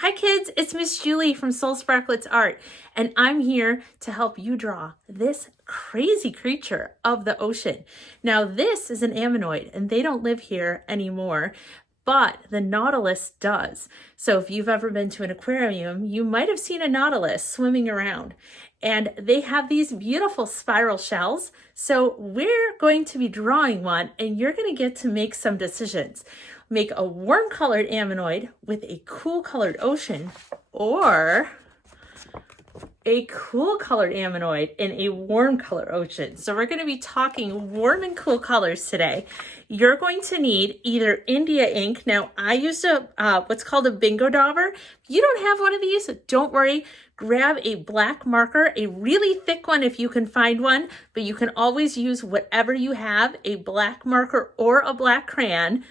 Hi kids, it's Miss Julie from Sparklettes Art, and I'm here to help you draw this crazy creature of the ocean. Now this is an ammonoid, and they don't live here anymore, but the nautilus does. So if you've ever been to an aquarium, you might have seen a nautilus swimming around, and they have these beautiful spiral shells. So we're going to be drawing one, and you're going to get to make some decisions. Make a warm colored ammonoid with a cool colored ocean, or a cool colored ammonoid in a warm color ocean. So we're going to be talking warm and cool colors today. You're going to need either India ink. Now I used what's called a bingo dauber. If you don't have one of these, don't worry. Grab a black marker, a really thick one if you can find one, but you can always use whatever you have, a black marker or a black crayon.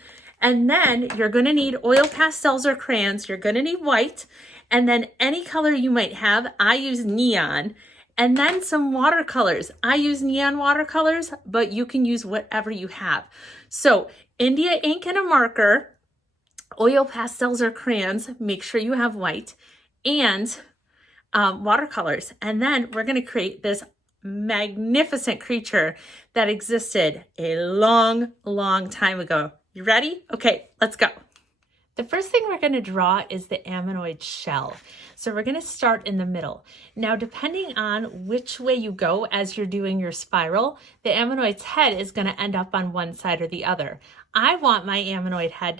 And then you're going to need oil pastels or crayons. You're going to need white, and then any color you might have. I use neon, and then some watercolors. I use neon watercolors, but you can use whatever you have. So India ink and a marker, oil pastels or crayons, make sure you have white, and watercolors. And then we're going to create this magnificent creature that existed a long, long time ago. You ready? Okay, let's go. The first thing we're going to draw is the ammonoid shell. So we're going to start in the middle. Now, depending on which way you go as you're doing your spiral, the ammonoid's head is going to end up on one side or the other. I want my ammonoid head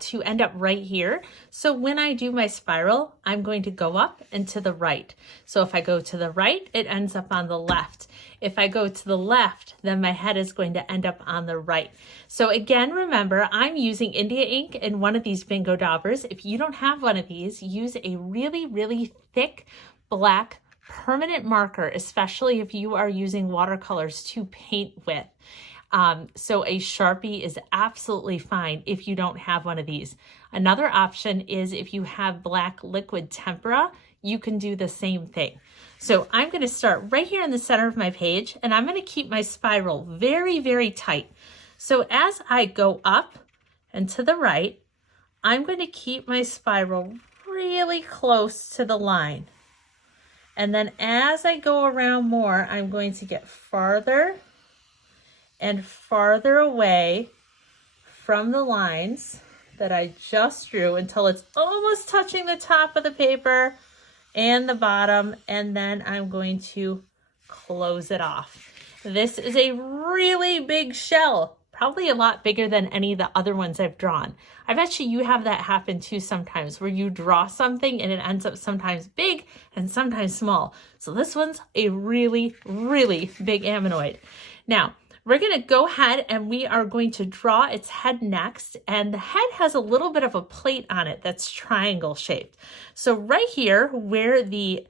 to end up right here. So when I do my spiral, I'm going to go up and to the right. So if I go to the right, it ends up on the left. If I go to the left, then my head is going to end up on the right. So again, remember, I'm using India ink in one of these bingo daubers. If you don't have one of these, use a really, really thick black permanent marker, especially if you are using watercolors to paint with. So a Sharpie is absolutely fine if you don't have one of these. Another option is if you have black liquid tempera, you can do the same thing. So I'm going to start right here in the center of my page, and I'm going to keep my spiral very, very tight. So as I go up and to the right, I'm going to keep my spiral really close to the line. And then as I go around more, I'm going to get farther and farther away from the lines that I just drew until it's almost touching the top of the paper and the bottom, and then I'm going to close it off. This is a really big shell, probably a lot bigger than any of the other ones I've drawn. I bet you have that happen too sometimes, where you draw something and it ends up sometimes big and sometimes small. So this one's a really, really big ammonoid. Now, we're going to go ahead and we are going to draw its head next, and the head has a little bit of a plate on it that's triangle shaped. So right here where the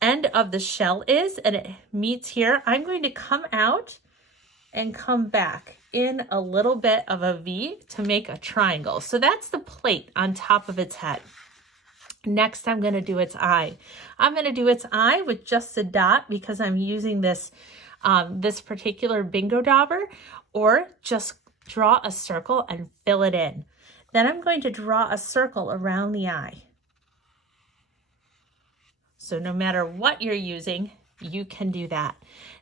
end of the shell is and it meets here, I'm going to come out and come back in a little bit of a V to make a triangle. So that's the plate on top of its head. Next, I'm going to do its eye. I'm going to do its eye with just a dot because I'm using this this particular bingo dauber, or just draw a circle and fill it in. Then I'm going to draw a circle around the eye. So no matter what you're using, you can do that.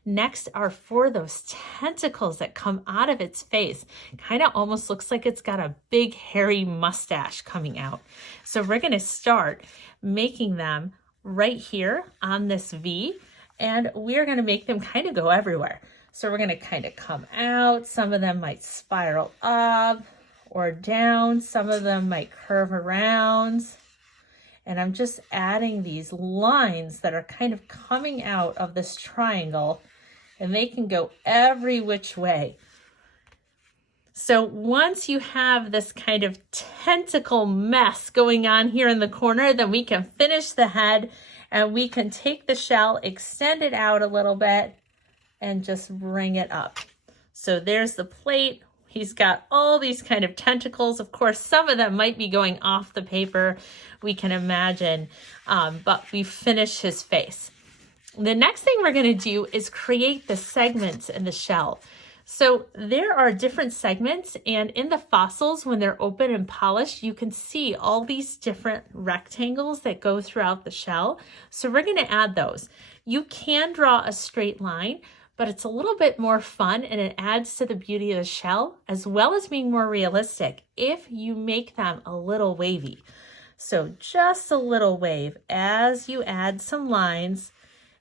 Next are for those tentacles that come out of its face. Kind of almost looks like it's got a big hairy mustache coming out. So we're going to start making them right here on this V. And we're going to make them kind of go everywhere. So we're going to kind of come out. Some of them might spiral up or down. Some of them might curve around. And I'm just adding these lines that are kind of coming out of this triangle, and they can go every which way. So once you have this kind of tentacle mess going on here in the corner, then we can finish the head. And we can take the shell, extend it out a little bit, and just bring it up. So there's the plate. He's got all these kind of tentacles. Of course, some of them might be going off the paper, we can imagine, but we finished his face. The next thing we're going to do is create the segments in the shell. So there are different segments, and in the fossils, when they're open and polished, you can see all these different rectangles that go throughout the shell. So we're going to add those. You can draw a straight line, but it's a little bit more fun and it adds to the beauty of the shell, as well as being more realistic if you make them a little wavy. So just a little wave as you add some lines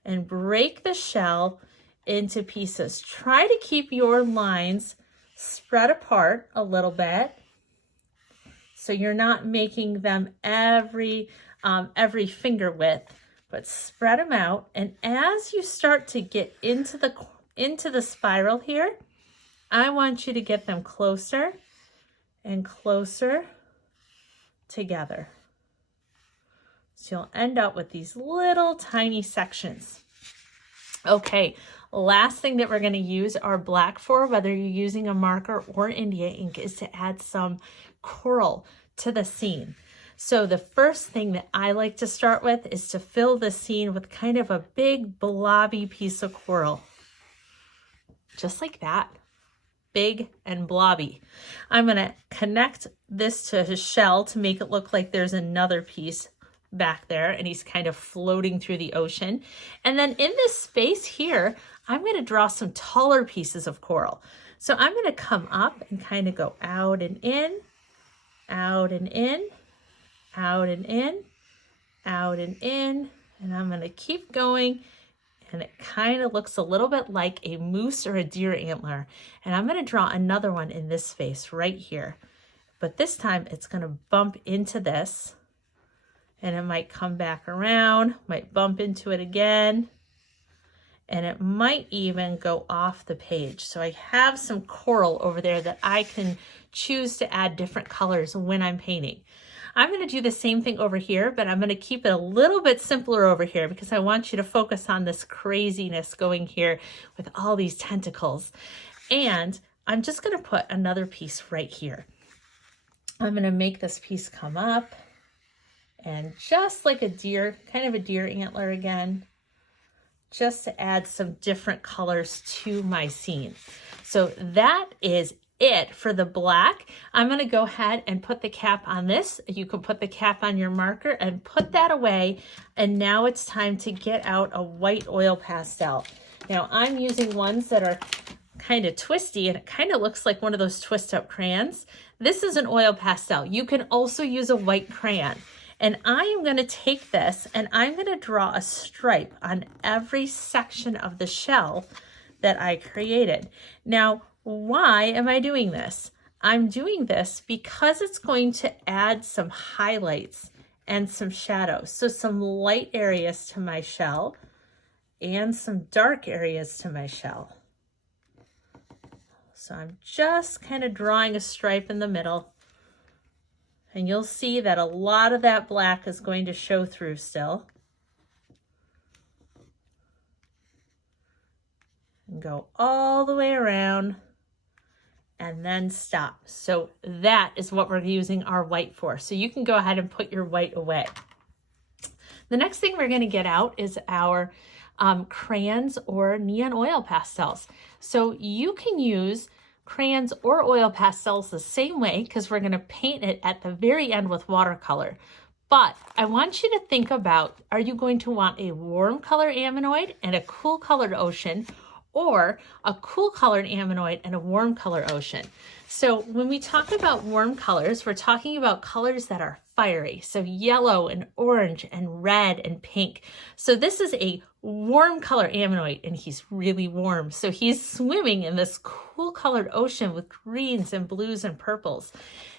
and break the shell into pieces. Try to keep your lines spread apart a little bit so you're not making them every finger width, but spread them out. And as you start to get into the spiral here, I want you to get them closer and closer together. So you'll end up with these little tiny sections. Okay, last thing that we're going to use our black for, whether you're using a marker or India ink, is to add some coral to the scene. So the first thing that I like to start with is to fill the scene with kind of a big blobby piece of coral. Just like that, big and blobby. I'm going to connect this to his shell to make it look like there's another piece back there and he's kind of floating through the ocean. And then in this space here, I'm going to draw some taller pieces of coral. So I'm going to come up and kind of go out and in, out and in, out and in, out and in, and I'm going to keep going, and it kind of looks a little bit like a moose or a deer antler. And I'm going to draw another one in this space right here, but this time it's going to bump into this, and it might come back around, might bump into it again, and it might even go off the page. So I have some coral over there that I can choose to add different colors when I'm painting. I'm going to do the same thing over here, but I'm going to keep it a little bit simpler over here because I want you to focus on this craziness going here with all these tentacles. And I'm just going to put another piece right here. I'm going to make this piece come up, and just like a deer, kind of a deer antler again, just to add some different colors to my scene. So that is it for the black. I'm going to go ahead and put the cap on this. You can put the cap on your marker and put that away. And now it's time to get out a white oil pastel. Now I'm using ones that are kind of twisty, and it kind of looks like one of those twist up crayons. This is an oil pastel. You can also use a white crayon. And I am going to take this and I'm going to draw a stripe on every section of the shell that I created. Now, why am I doing this? I'm doing this because it's going to add some highlights and some shadows. So some light areas to my shell and some dark areas to my shell. So I'm just kind of drawing a stripe in the middle. And you'll see that a lot of that black is going to show through still. And go all the way around and then stop. So that is what we're using our white for. So you can go ahead and put your white away. The next thing we're going to get out is our crayons or neon oil pastels. So you can use crayons or oil pastels the same way because we're going to paint it at the very end with watercolor. But I want you to think about, are you going to want a warm color ammonoid and a cool colored ocean, or a cool colored ammonoid and a warm color ocean? So when we talk about warm colors, we're talking about colors that are fiery. So yellow and orange and red and pink. So this is a warm color ammonoid, and he's really warm. So he's swimming in this cool colored ocean with greens and blues and purples.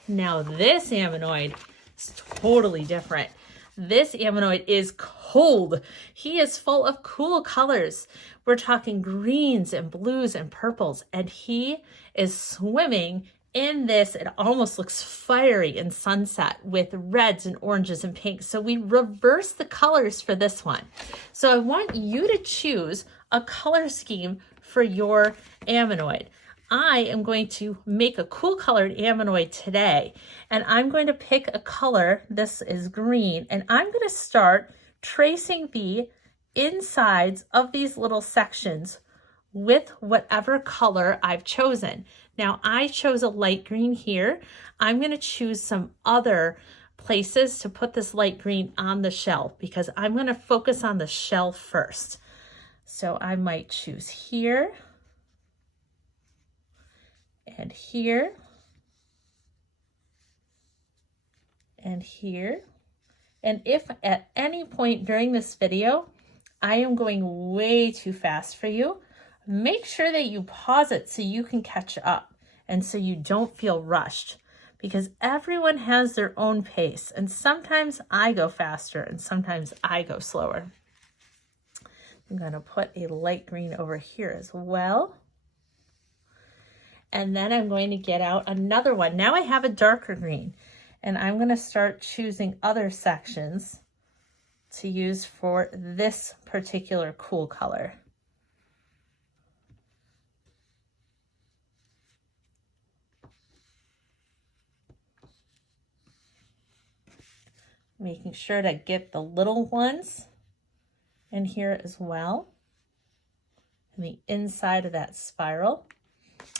Now this ammonoid is totally different. This ammonoid is cold. He is full of cool colors. We're talking greens and blues and purples, and he is swimming in this. It almost looks fiery in sunset with reds and oranges and pinks. So we reverse the colors for this one. So I want you to choose a color scheme for your ammonoid. I am going to make a cool colored ammonoid today, and I'm going to pick a color. This is green, and I'm going to start tracing the insides of these little sections with whatever color I've chosen. Now I chose a light green here. I'm going to choose some other places to put this light green on the shell because I'm going to focus on the shell first. So I might choose here and here and here. And if at any point during this video I am going way too fast for you, make sure that you pause it so you can catch up and so you don't feel rushed, because everyone has their own pace and sometimes I go faster and sometimes I go slower. I'm going to put a light green over here as well. And then I'm going to get out another one. Now I have a darker green and I'm going to start choosing other sections to use for this particular cool color. Making sure to get the little ones in here as well, and the inside of that spiral.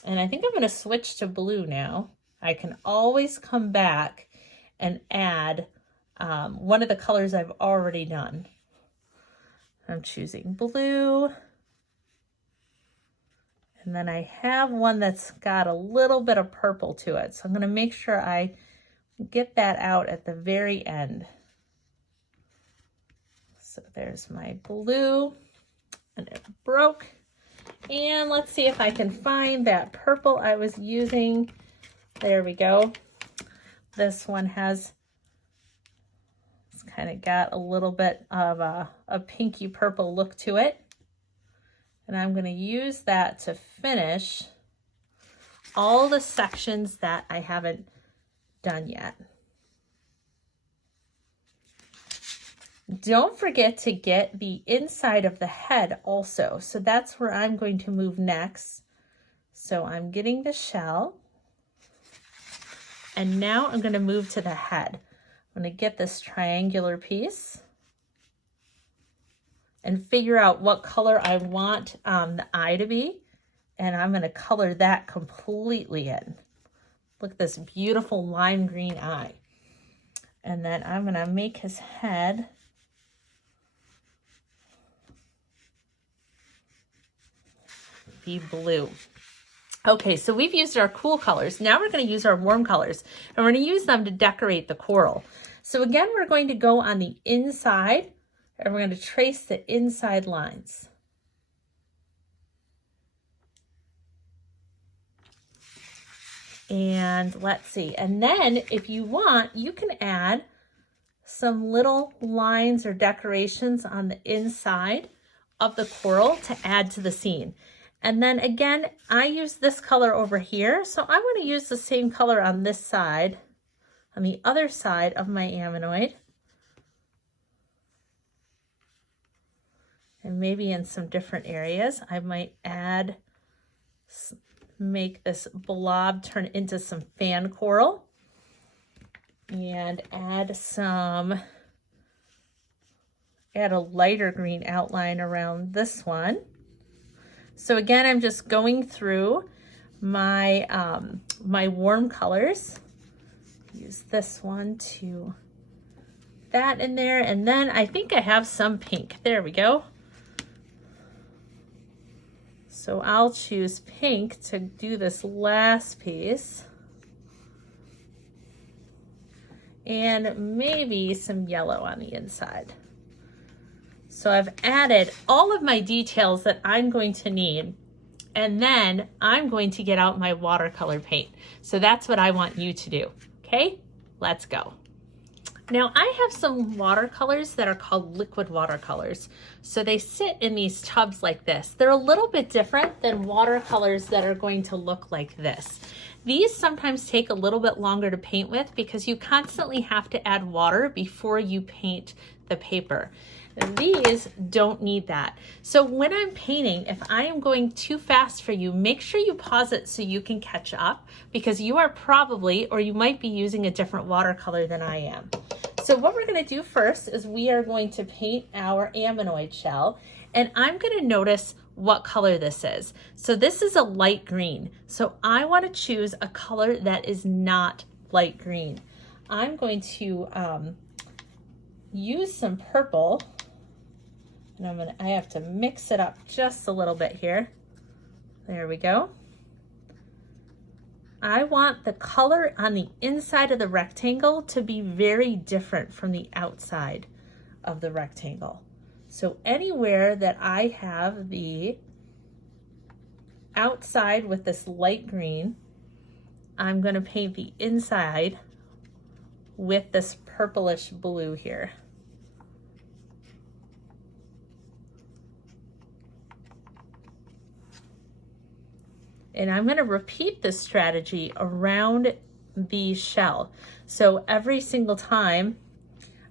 And I think I'm going to switch to blue now. I can always come back and add one of the colors I've already done. I'm choosing blue. And then I have one that's got a little bit of purple to it. So I'm going to make sure I get that out at the very end. So there's my blue, and it broke. And let's see if I can find that purple I was using. There we go. This one has, it's kind of got a little bit of a pinky purple look to it. And I'm going to use that to finish all the sections that I haven't done yet. Don't forget to get the inside of the head also. So that's where I'm going to move next. So I'm getting the shell. And now I'm going to move to the head. I'm going to get this triangular piece and figure out what color I want the eye to be. And I'm going to color that completely in. Look at this beautiful lime green eye. And then I'm going to make his head be blue. Okay, so we've used our cool colors. Now we're going to use our warm colors, and we're going to use them to decorate the coral. So again, we're going to go on the inside, and we're going to trace the inside lines. And let's see, and then if you want, you can add some little lines or decorations on the inside of the coral to add to the scene. And then again, I use this color over here, so I'm going to use the same color on this side, on the other side of my ammonoid. And maybe in some different areas, I might add, make this blob turn into some fan coral. And add a lighter green outline around this one. So again, I'm just going through my my warm colors. Use this one to that in there, and then I think I have some pink. There we go. So I'll choose pink to do this last piece. And maybe some yellow on the inside. So I've added all of my details that I'm going to need, and then I'm going to get out my watercolor paint. So that's what I want you to do, okay? Let's go. Now I have some watercolors that are called liquid watercolors. So they sit in these tubs like this. They're a little bit different than watercolors that are going to look like this. These sometimes take a little bit longer to paint with because you constantly have to add water before you paint the paper. These don't need that. So when I'm painting, if I am going too fast for you, make sure you pause it so you can catch up, because you are probably, or you might be using a different watercolor than I am. So what we're going to do first is we are going to paint our ammonoid shell, and I'm going to notice what color this is. So this is a light green. So I want to choose a color that is not light green. I'm going to use some purple, and I have to mix it up just a little bit here. There we go. I want the color on the inside of the rectangle to be very different from the outside of the rectangle. So anywhere that I have the outside with this light green, I'm going to paint the inside with this purplish blue here. And I'm going to repeat this strategy around the shell. So every single time,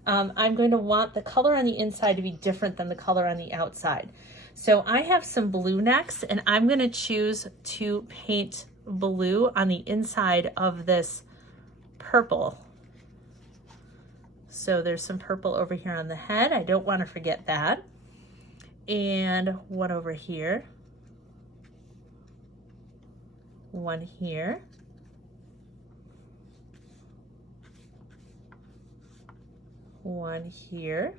I'm going to want the color on the inside to be different than the color on the outside. So I have some blue next, and I'm going to choose to paint blue on the inside of this purple. So there's some purple over here on the head. I don't want to forget that. And one over here. One here. One here.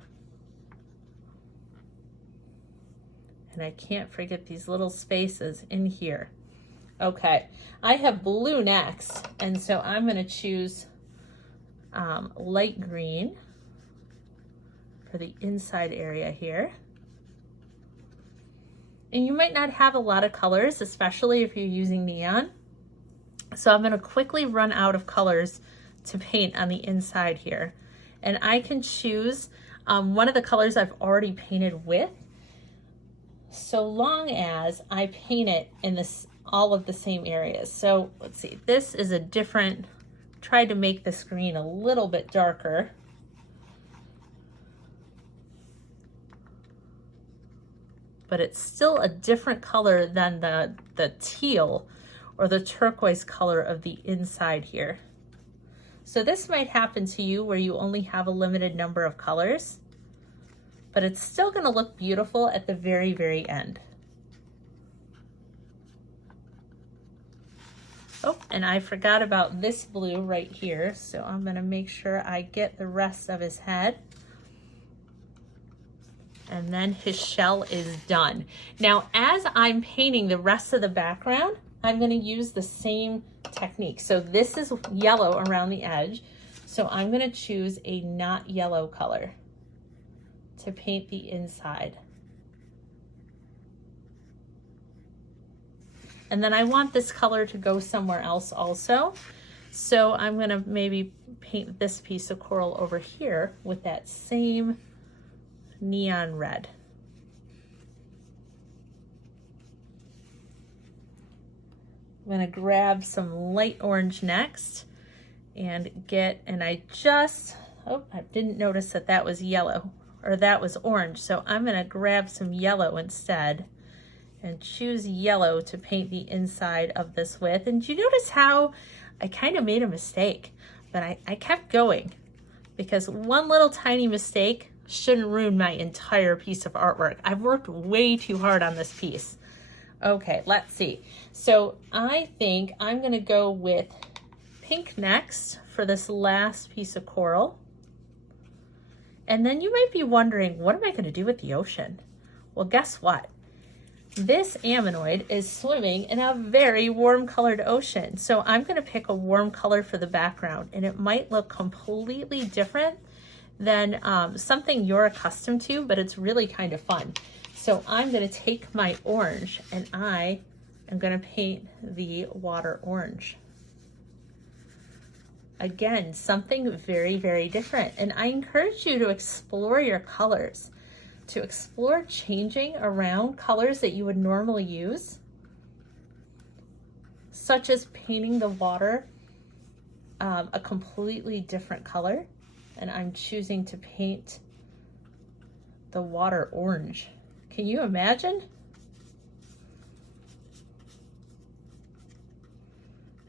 And I can't forget these little spaces in here. Okay, I have blue next, and so I'm going to choose light green for the inside area here. And you might not have a lot of colors, especially if you're using neon. So I'm going to quickly run out of colors to paint on the inside here. And I can choose one of the colors I've already painted with, so long as I paint it in all of the same areas. So let's see, this is a different, tried to make this green a little bit darker. But it's still a different color than the teal or the turquoise color of the inside here. So this might happen to you where you only have a limited number of colors, but it's still going to look beautiful at the very, very end. Oh, and I forgot about this blue right here, so I'm going to make sure I get the rest of his head. And then his shell is done. Now, as I'm painting the rest of the background, I'm going to use the same technique. So this is yellow around the edge. So I'm going to choose a not yellow color to paint the inside. And then I want this color to go somewhere else also. So I'm going to maybe paint this piece of coral over here with that same neon red. I'm going to grab some light orange next and I didn't notice that that was yellow, or that was orange. So I'm going to grab some yellow instead and choose yellow to paint the inside of this with. And do you notice how I kind of made a mistake, but I kept going, because one little tiny mistake shouldn't ruin my entire piece of artwork. I've worked way too hard on this piece. Okay, let's see. So I think I'm going to go with pink next for this last piece of coral. And then you might be wondering, what am I going to do with the ocean? Well, guess what? This ammonoid is swimming in a very warm colored ocean. So I'm going to pick a warm color for the background, and it might look completely different than something you're accustomed to, but it's really kind of fun. So I'm going to take my orange, and I am going to paint the water orange. Again, something very, very different. And I encourage you to explore your colors, to explore changing around colors that you would normally use, such as painting the water a completely different color. And I'm choosing to paint the water orange. Can you imagine?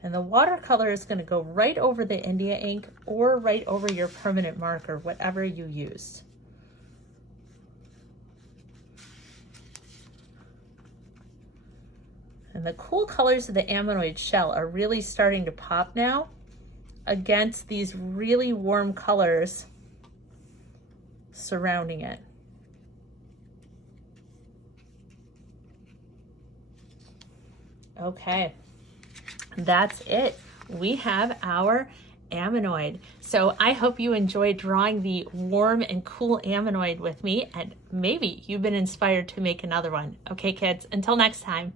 And the watercolor is going to go right over the India ink or right over your permanent marker, whatever you used. And the cool colors of the ammonoid shell are really starting to pop now against these really warm colors surrounding it. Okay, that's it. We have our ammonoid. So I hope you enjoyed drawing the warm and cool ammonoid with me, and maybe you've been inspired to make another one. Okay, kids, until next time.